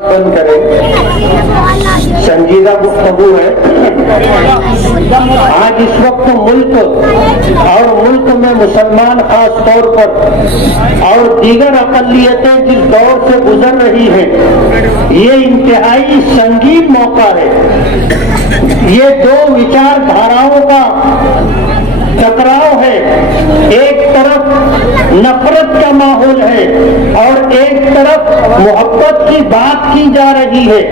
बंद करें, संजीदा गुफ्तगू है। आज इस वक्त मुल्क और मुल्क में मुसलमान खास तौर पर और दीगर अक़लियतें जिस दौर से गुजर रही हैं, ये इंतहाई संगीन मौका है। ये दो विचारधाराओं का टकराव है। एक तरफ नफरत का माहौल है और एक तरफ मोहब्बत की बात की जा रही है।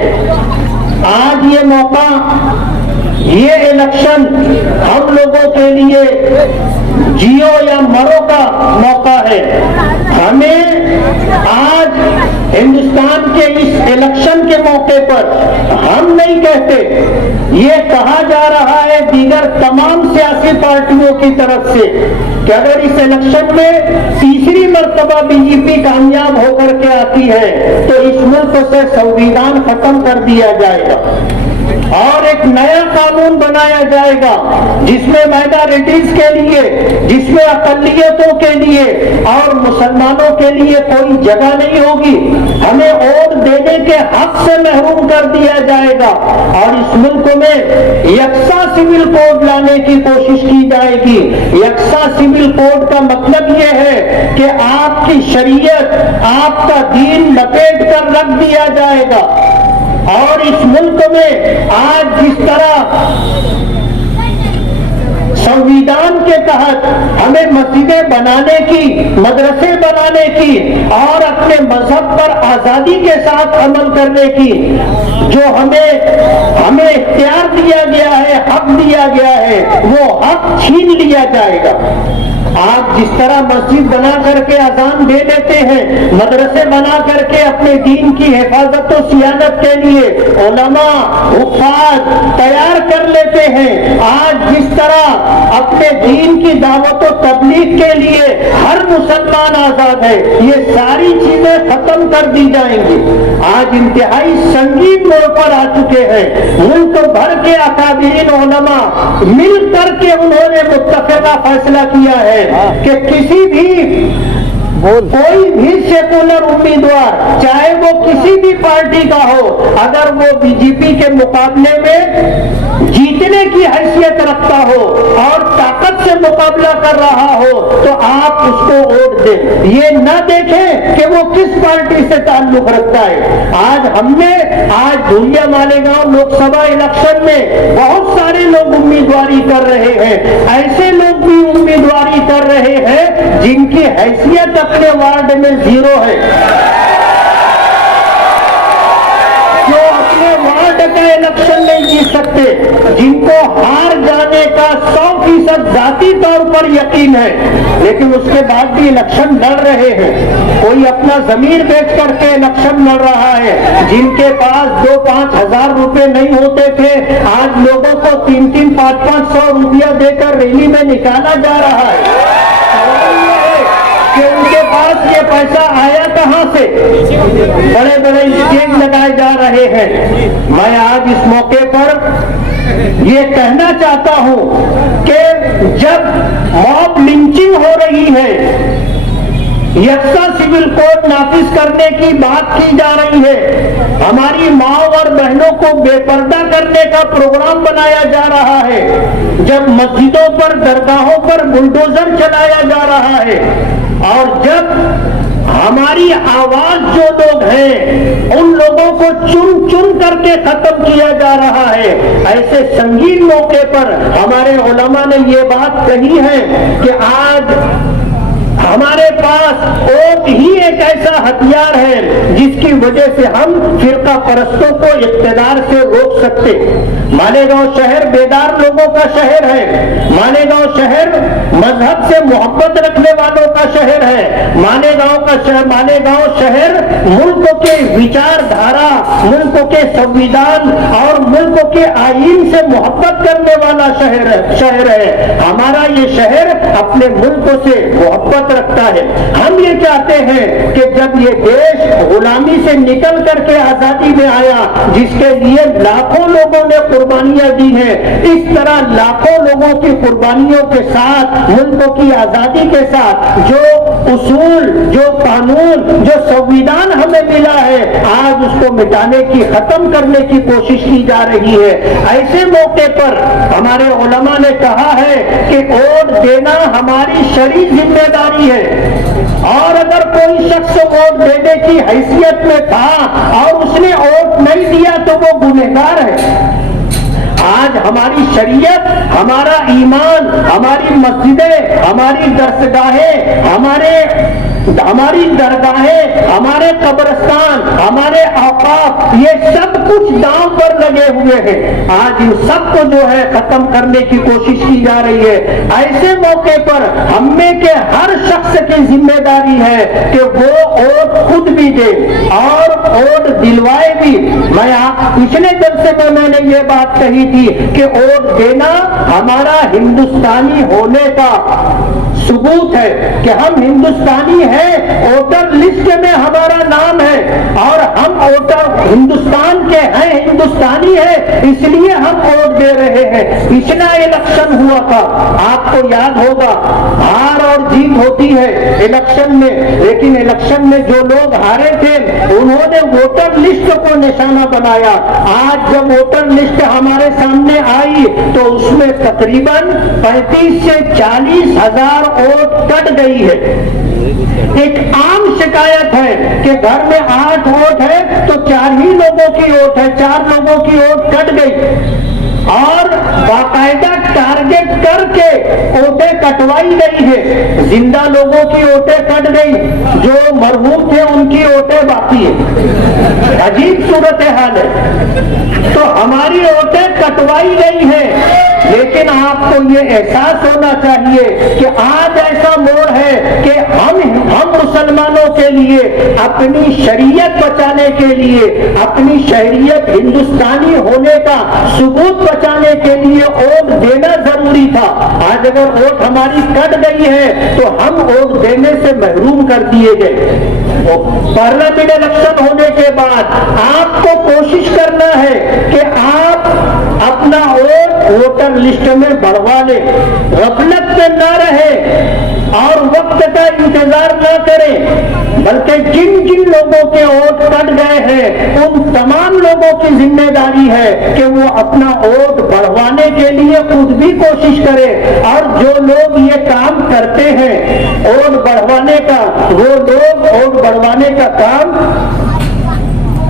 आज ये मौका, ये इलेक्शन हम लोगों के लिए जियो या मरो का मौका है। हमें आज हिंदुस्तान के इस इलेक्शन के मौके पर हम नहीं कहते, ये कहा जा रहा है दीगर तमाम सियासी पार्टियों की तरफ से कि अगर इस इलेक्शन में तीसरी मर्तबा बीजेपी कामयाब होकर के आती है तो इस मुल्क से संविधान खत्म कर दिया जाएगा और एक नया कानून बनाया जाएगा जिसमें माइनॉरिटीज के लिए, जिसमें अक़लियतों के लिए और मुसलमानों के लिए कोई जगह नहीं होगी। हमें वोट देने के हक से महरूम कर दिया जाएगा और इस मुल्क में यकसा सिविल कोड लाने की कोशिश की जाएगी। यकसा सिविल कोड का मतलब यह है कि आपकी शरीयत, आपका दीन लपेट कर रख दिया जाएगा। और इस मुल्क में आज जिस तरह संविधान के तहत हमें मस्जिदें बनाने की, मदरसे बनाने की और अपने मजहब पर आजादी के साथ अमल करने की जो हमें इख्तियार दिया गया है, हक दिया गया है, वो हक छीन लिया जाएगा। आप जिस तरह मस्जिद बना करके अजान दे देते हैं, मदरसे बना करके अपने दीन की हिफाजत और सियानत के लिए उलमा, हुफ़ाज़ तैयार कर लेते हैं, आज जिस तरह अपने दीन की दावत और तबलीग के लिए हर मुसलमान आजाद है, ये सारी चीजें खत्म कर दी जाएंगी। आज इंतहाई संगीन मोड़ पर आ चुके हैं। मुल्क भर के अकाबिरीन उलमा मिल करके उन्होंने मुत्तफ़िक़ा फैसला किया है कि किसी भी कोई भी सेकुलर उम्मीदवार, चाहे वो किसी भी पार्टी का हो, अगर वो बीजेपी के मुकाबले में जीतने की हैसियत रखता हो और ताकत से मुकाबला कर रहा हो तो आप उसको वोट दें। ये न देखें कि वो किस पार्टी से ताल्लुक रखता है। आज धुलिया मालेगांव लोकसभा इलेक्शन में बहुत सारे लोग उम्मीदवारी कर रहे हैं। ऐसे लोग भी उम्मीदवारी कर रहे हैं जिनकी हैसियत अपने वार्ड में जीरो है, जो अपने वार्ड का इलेक्शन नहीं जीत सकते, जिनको हार जाने का 100% जाती तौर पर यकीन है, लेकिन उसके बाद भी इलेक्शन लड़ रहे हैं। कोई अपना जमीन बेच करके इलेक्शन लड़ रहा है। जिनके पास 2-5 हजार रुपए नहीं होते थे, आज लोगों को 3-3, 5-500 रुपया देकर रैली में निकाला जा रहा है। कि उनके पास ये पैसा आया कहां से? बड़े बड़े स्टेज लगाए जा रहे हैं। मैं आज इस मौके पर ये कहना चाहता हूं कि जब मॉब लिंचिंग हो रही है, यकसा सिविल कोड नाफिज करने की बात की जा रही है, हमारी माँ और बहनों को बेपर्दा करने का प्रोग्राम बनाया जा रहा है, जब मस्जिदों पर, दरगाहों पर बुलडोजर चलाया जा रहा है और जब हमारी आवाज जो लोग हैं उन लोगों को चुन चुन करके खत्म किया जा रहा है, ऐसे संगीन मौके पर हमारे उलमा ने ये बात कही है कि आज हमारे पास वोट ही एक ऐसा हथियार है जिसकी वजह से हम फिरका परस्तों को इक़्तिदार से रोक सकते। मालेगांव शहर बेदार लोगों का शहर है। मालेगांव शहर मजहब से मोहब्बत रखने वालों का शहर है। मालेगांव शहर मुल्क के विचारधारा, मुल्क کے संविधान और मुल्क के आईन से मोहब्बत करने वाला शहर है। हमारा ये शहर अपने मुल्क से मोहब्बत रखता है। हम ये चाहते हैं कि जब ये देश गुलामी से निकल करके आजादी में आया, जिसके लिए लाखों लोगों ने कुर्बानियां दी हैं, इस तरह लाखों लोगों की कुर्बानियों के साथ, मुल्क की आजादी के साथ जो उसूल, जो कानून, जो संविधान हमें मिला है, आज उसको मिटाने की, खत्म करने की कोशिश की जा रही है। ऐसे मौके पर हमारे उलमा ने कहा है कि वोट देना हमारी शरई जिम्मेदारी है, और अगर कोई शख्स वोट देने की हैसियत में था और उसने वोट नहीं दिया तो वो गुनहगार है। आज हमारी शरीयत, हमारा ईमान, हमारी मस्जिदें, हमारी दरसगाहें, हमारी दरगाहें, हमारे कब्रिस्तान, हमारे औकाफ, ये सब कुछ दांव पर लगे हुए हैं। आज इन सबको जो है खत्म करने की कोशिश की जा रही है। ऐसे मौके पर हम में के हर शख्स की जिम्मेदारी है कि वो वोट खुद भी दे और वोट दिलवाए भी। पिछले जलसे में मैंने ये बात कही थी कि वोट देना हमारा हिंदुस्तानी होने का सबूत है कि हम हिंदुस्तानी हैं। वोटर लिस्ट में हमारा नाम है और हम वोटर हिंदुस्तान के हैं, हिंदुस्तानी हैं, इसलिए हम वोट दे रहे हैं। पिछला इलेक्शन हुआ था, आपको याद होगा, हार और जीत होती है इलेक्शन में, लेकिन इलेक्शन में जो लोग हारे थे उन्होंने वोटर लिस्ट को निशाना बनाया। आज जब वोटर लिस्ट हमारे सामने आई तो उसमें तकरीबन 35 से 40 हजार वोट कट गई है। एक आम शिकायत है कि घर में 8 वोट है तो 4 ही लोगों की वोट है, 4 लोगों की वोट कट गई और बाकायदा टारगेट करके वोटें कटवाई गई है। जिंदा लोगों की वोटें कट गई, जो मरहूम थे उनकी वोटें बाकी है। अजीब सूरत हाल है। तो हमारी वोटें कटवाई गई है, लेकिन आपको ये एहसास होना चाहिए कि आज ऐसा मोड़ है कि हम मुसलमानों के लिए अपनी शरीयत बचाने के लिए, अपनी शहरियत हिंदुस्तानी होने का सबूत बचाने के लिए वोट देना जरूरी था। आज अगर वोट हमारी कट गई है तो हम वोट देने से महरूम कर दिए गए। पार्लियामेंट इलेक्शन होने के बाद आपको कोशिश करना है कि आप अपना वोट वोटर लिस्ट में बढ़वा ले, गफलत में न रहे और वक्त का इंतजार न करें, बल्कि जिन जिन लोगों के वोट कट गए हैं उन तमाम लोगों की जिम्मेदारी है कि वो अपना वोट बढ़वाने के लिए खुद भी कोशिश करें। और जो लोग ये काम करते हैं वोट बढ़वाने का, वो लोग वोट बढ़वाने का काम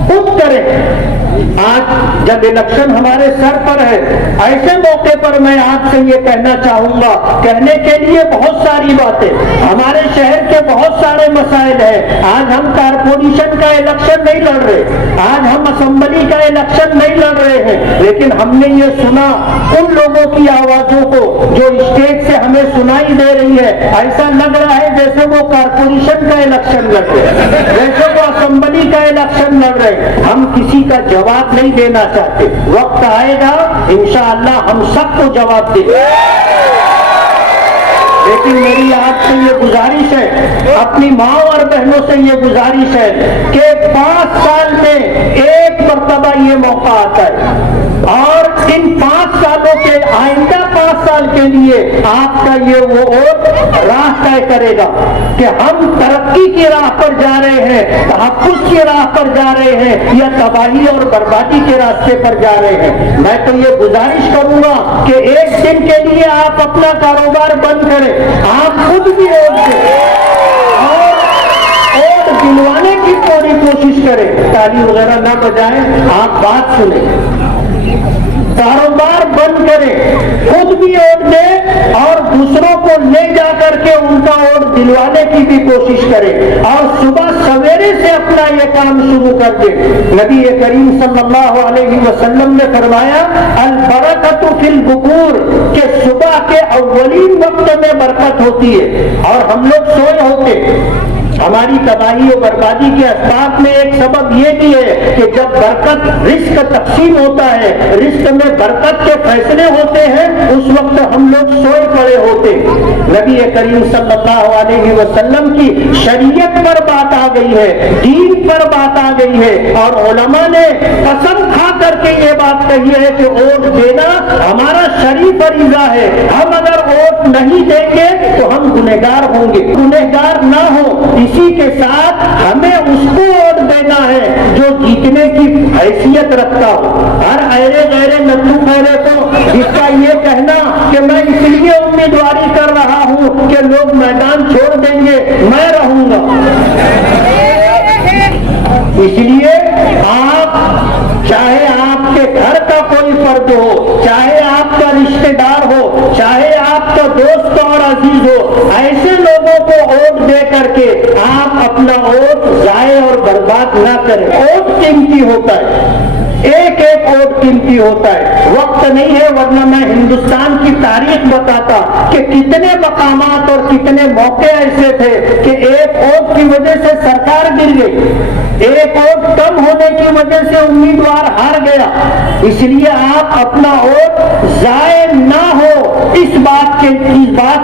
खुद करें। आज जब इलेक्शन हमारे सर पर है, ऐसे मौके पर मैं आपसे ये कहना चाहूंगा, कहने के लिए बहुत सारी बातें, हमारे शहर के बहुत सारे मसाइल हैं। आज हम कारपोरेशन का इलेक्शन नहीं लड़ रहे, आज हम असेंबली का इलेक्शन नहीं लड़ रहे हैं, लेकिन हमने ये सुना उन लोगों की आवाजों को जो स्टेज से हमें सुनाई दे रही है। ऐसा लग रहा है जैसे वो कारपोरेशन का इलेक्शन लड़ रहे, जैसे वो असेंबली का इलेक्शन लड़ रहे। हम किसी का जवाब नहीं देना चाहते, वक्त आएगा इंशाअल्लाह हम सबको जवाब देंगे। लेकिन मेरी आपसे ये गुजारिश है, अपनी माँ और बहनों से ये गुजारिश है कि 5 साल में एक मर्तबा ये मौका आता है और इन 5 सालों के आइंदा 5 साल के लिए आपका ये वो वोट राह तय करेगा कि हम तरक्की की राह पर जा रहे हैं, तहफ्फुज़ की राह पर जा रहे हैं या तबाही और बर्बादी के रास्ते पर जा रहे हैं। मैं तो ये गुजारिश करूंगा कि एक दिन के लिए आप अपना कारोबार बंद करें, आप खुद भी वोट दें और वोट दिलवाने की पूरी कोशिश करें। ताली वगैरह ना बजाएं, आप बात सुनें, कारोबार बंद करें, खुद भी वोट दें और दूसरों को ले जा करके उनका वोट दिलवाने की भी कोशिश करें और सुबह सवेरे से अपना ये काम शुरू कर दें। नबी करीम सल्लल्लाहु अलैहि वसल्लम ने फरमाया, अल बरकतु फिल बुकूर, के सुबह के अव्वलीन वक्त में बरकत होती है। और हम लोग सोए होते, ہماری تباہی و بربادی کے اسباب میں ایک سبب یہ بھی ہے کہ جب برکت رزق تقسیم ہوتا ہے، رزق میں برکت کے فیصلے ہوتے ہیں، اس وقت ہم لوگ سوئے پڑے ہوتے۔ نبی کریم صلی اللہ علیہ وسلم کی شریعت پر بات آ گئی ہے، دین پر بات آ گئی ہے، اور علماء نے قسم کھا کر کے یہ بات کہی ہے کہ ووٹ دینا ہمارا شرعی فریضہ ہے۔ ہم اگر ووٹ نہیں دیں گے تو ہم گنہگار ہوں گے، گنہگار نہ ہو، اسی کے ساتھ ہمیں اس کو ووٹ دینا ہے جو جیتنے کی حیثیت رکھتا ہو۔ ہر ایرے غیرے نتو خیرے کو جس کا یہ کہنا کہ میں اس لیے امیدواری کر رہا ہوں کہ لوگ میدان چھوڑ دیں گے، میں رہوں گا۔ اس لیے آپ چاہے آپ کے گھر کا کوئی فرد ہو، چاہے آپ کا رشتہ دار ہو، چاہے آپ کا دوست اور عزیز ہو، ایسے لوگوں کو ووٹ دے کر کے آپ اپنا ووٹ ضائع اور برباد نہ کریں۔ ووٹ قیمتی ہوتا ہے، ایک ایک ووٹ قیمتی ہوتا ہے۔ وقت نہیں ہے ورنہ میں ہندوستان کی تاریخ بتاتا کہ کتنے مقامات اور کتنے موقع ایسے تھے کہ ایک ووٹ کی وجہ سے سرکار گر گئی، ایک ووٹ کم ہونے کی وجہ سے امیدوار ہار گیا۔ اس لیے آپ اپنا ووٹ ضائع نہ ہو اس بات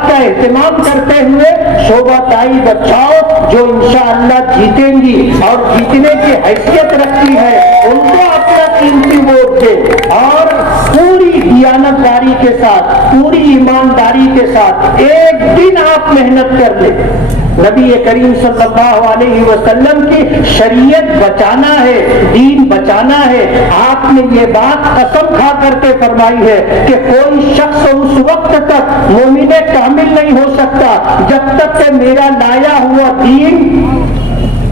کا اہتمام کرتے ہوئے شعبہ تائی بچاؤ جو انشاءاللہ جیتیں گی اور جیتنے کی حیثیت رکھتی ہے، ان کو اپنا قیمتی ووٹ دے اور پوری دیانتداری کے ساتھ، پوری ایمانداری کے ساتھ ایک دن آپ محنت کر لیں۔ نبی کریم صلی اللہ علیہ وسلم کی شریعت بچانا ہے، دین بچانا ہے۔ آپ نے یہ بات قسم کھا کر کے فرمائی ہے کہ کوئی شخص اس وقت تک مومن کامل نہیں ہو سکتا جب تک کہ میرا لایا ہوا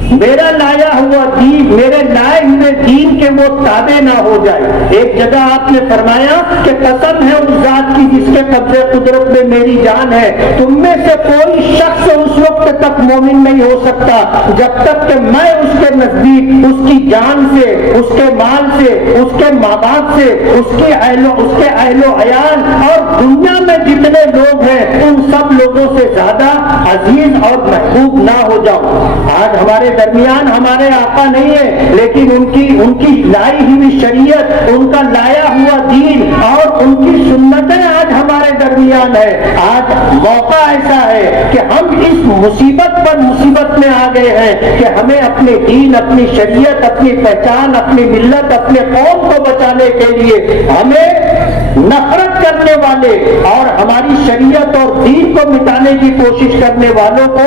میرے لائے ہوئے دین کے وہ تابع نہ ہو جائے۔ ایک جگہ آپ نے فرمایا کہ قسم ہے اس ذات کی جس کے قبضے قدرت میں میری جان ہے، تم میں سے کوئی شخص اس وقت تک مومن نہیں ہو سکتا جب تک کہ میں اس کے نزدیک اس کی جان سے، اس کے مال سے، اس کے ماں باپ سے، اس کے اہل و عیال اور دنیا میں جتنے لوگ ہیں ان سب لوگوں سے زیادہ عزیز اور محبوب نہ ہو جاؤں۔ آج ہمارے درمیان ہمارے آقا نہیں ہے، لیکن ان کی لائی ہوئی شریعت، ان کا لایا ہوا دین اور ان کی سنتیں آج ہمارے درمیان ہے۔ آج موقع ایسا ہے کہ ہم اس مصیبت پر مصیبت میں آ گئے ہیں کہ ہمیں اپنے دین، اپنی شریعت، اپنی پہچان، اپنی ملت، اپنے قوم کو بچانے کے لیے ہمیں نفرت کرنے والے اور ہماری شریعت اور دین کو مٹانے کی کوشش کرنے والوں کو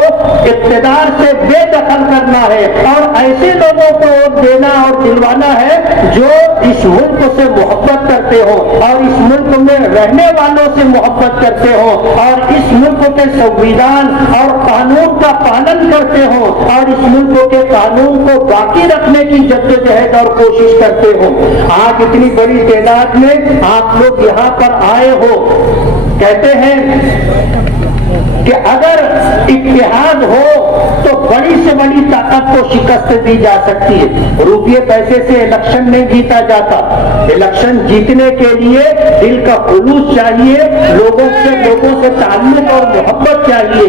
اقتدار سے بے دخل کرنا ہے اور ایسے لوگوں کو ووٹ دینا اور دلوانا ہے جو اس ملک سے محبت کرتے ہو اور اس ملک میں رہنے والوں سے محبت کرتے ہو اور اس ملک کے سنویدھان اور قانون کا پالن کرتے ہو اور اس ملک کے قانون کو باقی رکھنے کی جدوجہد اور کوشش کرتے ہو۔ آج اتنی بڑی تعداد میں آپ لوگ یہاں پر آئے ہو، کہتے ہیں کہ اگر اتحاد ہو تو بڑی سے بڑی طاقت کو شکست دی جا سکتی ہے۔ روپیے پیسے سے الیکشن نہیں جیتا جاتا، الیکشن جیتنے کے لیے دل کا خلوص چاہیے، لوگوں سے تعلق اور محبت چاہیے۔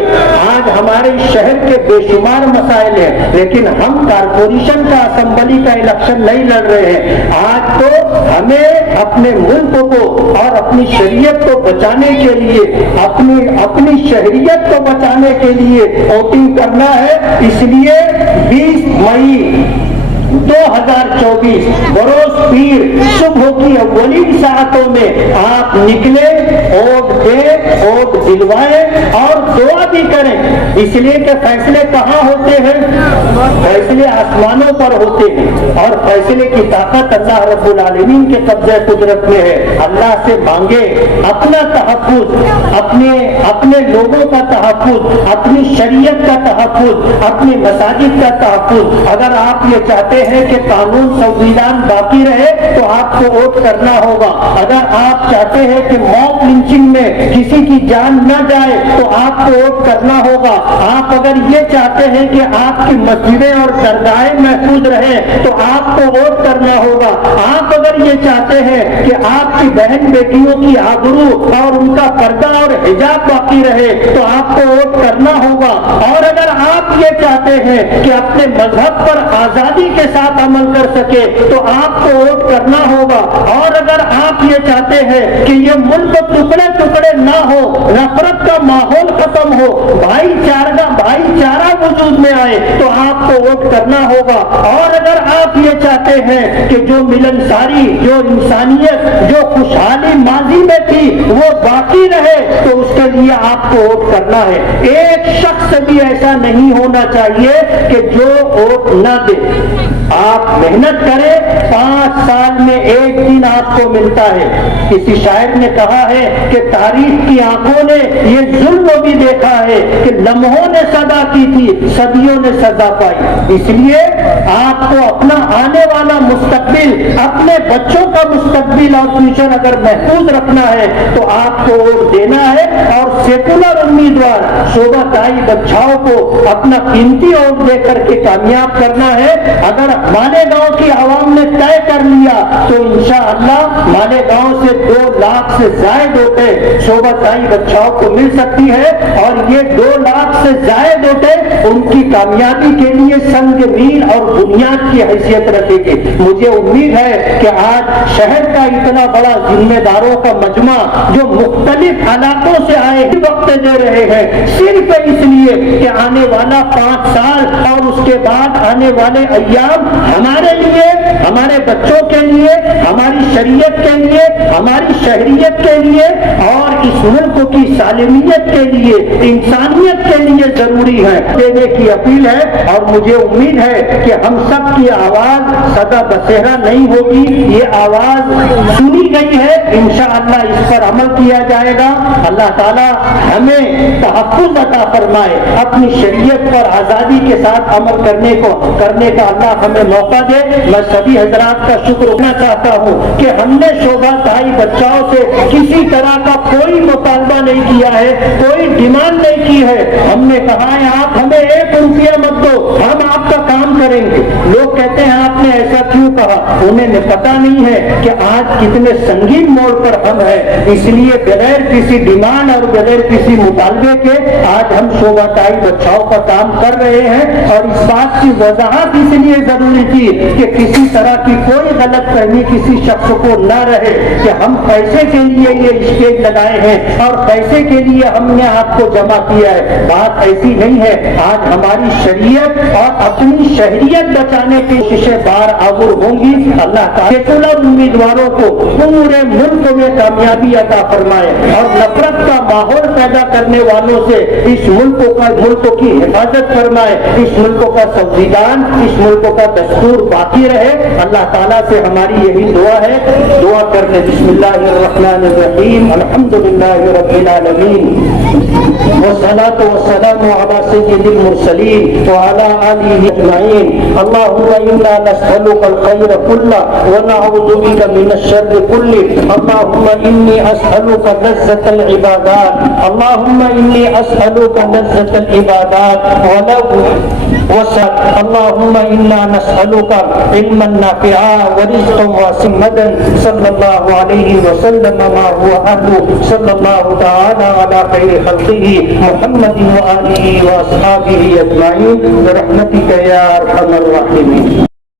آج ہمارے شہر کے بے شمار مسائل ہیں لیکن ہم کارپوریشن کا، اسمبلی کا الیکشن نہیں لڑ رہے ہیں۔ آج تو ہمیں اپنے ملک کو اور اپنی شریعت کو بچانے کے لیے، اپنی شہریت کو بچانے کے لیے ووٹنگ کرنا ہے۔ اس لیے 20 مئی 2024 بروز پیر صبح کی اولین ساعتوں میں آپ نکلے، ووٹ دیں، ووٹ دلوائیں اور دعا بھی کریں۔ اس لیے کہ فیصلے کہاں ہوتے ہیں؟ فیصلے آسمانوں پر ہوتے ہیں اور فیصلے کی طاقت اللہ رب العالمین کے قبضہ قدرت میں ہے۔ اللہ سے مانگے اپنا تحفظ، اپنے لوگوں کا تحفظ، اپنی شریعت کا تحفظ، اپنی مساجد کا تحفظ۔ اگر آپ یہ چاہتے ہیں کہ قانون سنویدھان باقی رہے تو آپ کو ووٹ کرنا ہوگا۔ اگر آپ چاہتے ہیں کہ موب لنچنگ میں کسی کی جان نہ جائے تو آپ کو ووٹ کرنا ہوگا۔ آپ اگر یہ چاہتے ہیں کہ آپ کی مسجدیں اور درگاہیں محفوظ رہیں تو آپ کو ووٹ کرنا ہوگا۔ آپ اگر یہ چاہتے ہیں کہ آپ کی بہن بیٹیوں کی آبرو اور ان کا پردہ اور حجاب باقی رہے تو آپ کو ووٹ کرنا ہوگا۔ اور اگر آپ یہ یہ چاہتے ہیں کہ اپنے مذہب پر آزادی کے ساتھ عمل کر سکے تو آپ کو ووٹ کرنا ہوگا، اور اگر آپ یہ چاہتے ہیں کہ یہ ملک ٹکڑے ٹکڑے نہ ہو، نفرت کا ماحول ختم ہو، بھائی چارہ وجود میں آئے تو آپ کو ووٹ کرنا ہوگا، اور اگر آپ یہ چاہتے ہیں کہ جو ملنساری، جو انسانیت، جو خوشحالی ماضی میں تھی وہ باقی رہے تو اس کے لیے آپ کو ووٹ کرنا ہے۔ ایک شخص بھی ایسا نہیں ہونا چاہیے کہ جو ووٹ نہ دے۔ آپ محنت کریں، 5 سال میں ایک دن آپ کو ملتا ہے۔ کسی شاعر نے کہا ہے کہ تاریخ کی آنکھوں نے یہ ظلم بھی دیکھا ہے کہ لمحوں نے صدا کی تھی، صدیوں نے سزا پائی۔ اس لیے آپ کو اپنا آنے والا مستقبل، اپنے بچوں کا مستقبل اور فیوچر اگر محفوظ رکھنا ہے تو آپ کو ووٹ دینا ہے، اور سیکولر امیدوار شوبھا تائی بچاؤ کو اپنا قیمتی ووٹ دے کر کے کامیاب کرنا ہے۔ اگر مالیگاؤں کی عوام نے طے کر لیا تو انشاءاللہ مالیگاؤں سے 2 لاکھ سے زائد ووٹیں شوبھا تائی بچاؤ کو مل سکتی ہے، اور یہ 2 لاکھ سے زائد ووٹیں ان کی کامیابی کے لیے سنگ میل اور بنیاد کی حیثیت رکھے گی۔ مجھے امید ہے کہ آج شہر کا اتنا بڑا ذمہ داروں کا مجمع جو مختلف علاقوں سے آئے وقت دے رہے ہیں صرف اس لیے کہ آنے والا 5 سال اور اس کے بعد آنے والے ایام ہمارے لیے، ہمارے بچوں کے لیے، ہماری شریعت کے لیے، ہماری شہریت کے لیے اور اس ملک کی سالمیت کے لیے، انسانیت کے لیے ضروری ہے۔ دینے کی اپیل ہے، اور مجھے امید ہے کہ ہم سب کی آواز سدا بسیرا نہیں ہوگی، یہ آواز سنی گئی ہے، انشاءاللہ اس پر عمل کیا جائے گا۔ اللہ تعالی ہمیں تحفظ عطا فرمائے، اپنی شریعت پر آزادی کے ساتھ عمل کرنے کا اللہ ہمیں موقع دے۔ میں سبھی حضرات کا شکر کرنا چاہتا ہوں کہ ہم نے شوبھا تائی بچاؤ سے کسی طرح کا کوئی مطالبہ نہیں کیا ہے، کوئی ڈیمانڈ نہیں کی ہے۔ ہم نے کہا ہے آپ ہمیں 1 روپیہ مت دو، ہم آپ کا کام کریں گے۔ لوگ کہتے ہیں آپ نے ایسا کیوں کہا؟ انہیں پتا نہیں ہے کہ آج کتنے سنگین موڑ پر ہم ہیں، اس لیے بغیر کسی ڈیمانڈ اور بغیر کسی مطالبے کے آج ہم شوبھا تائی بچاؤ کا کام کر رہے ہیں، اور اس بات کی وضاحت اس لیے ضروری تھی کہ کسی طرح کی کوئی غلط فہمی کسی شخص کو نہ رہے کہ ہم پیسے کے لیے یہ اسٹیج لگائے ہیں اور پیسے کے لیے ہم نے آپ کو جمع کیا ہے۔ بات ایسی نہیں ہے۔ آج ہماری شریعت اور اپنی شہریت بچانے کی کوششیں بار آور ہوں گی۔ اللہ تعالیٰ سیکولر امیدواروں کو پورے ملک میں کامیابی عطا فرمائے، اور نفرت کا ماحول پیدا کرنے والوں سے اس ملک کی حفاظت فرمائے، اس ملک کا سنویدھان، اس ملک کا دستور باقی رہے۔ اللہ تعالیٰ سے ہماری یہی دعا ہے۔ دعا کرنے بسم اللہ الرحمن الرحیم، الحمدللہ رب العالمین، والصلاة والسلام على سيد المرسلين وعلى آله أجمعين۔ اللهم إنا نسألك الخير كله ونعوذ بك من الشر كله۔ اللهم إني أسألك لذة العبادات، اللهم إني أسألك لذة العبادات ولو وسط۔ اللهم إنا نسألك علما نافعا ورزقا واسعا، صلى الله عليه وسلم ما هو أهله، صلى الله تعالى على خير خلقه محمد وآله وأصحابه أجمعين برحمتك يا أرحم الراحمين۔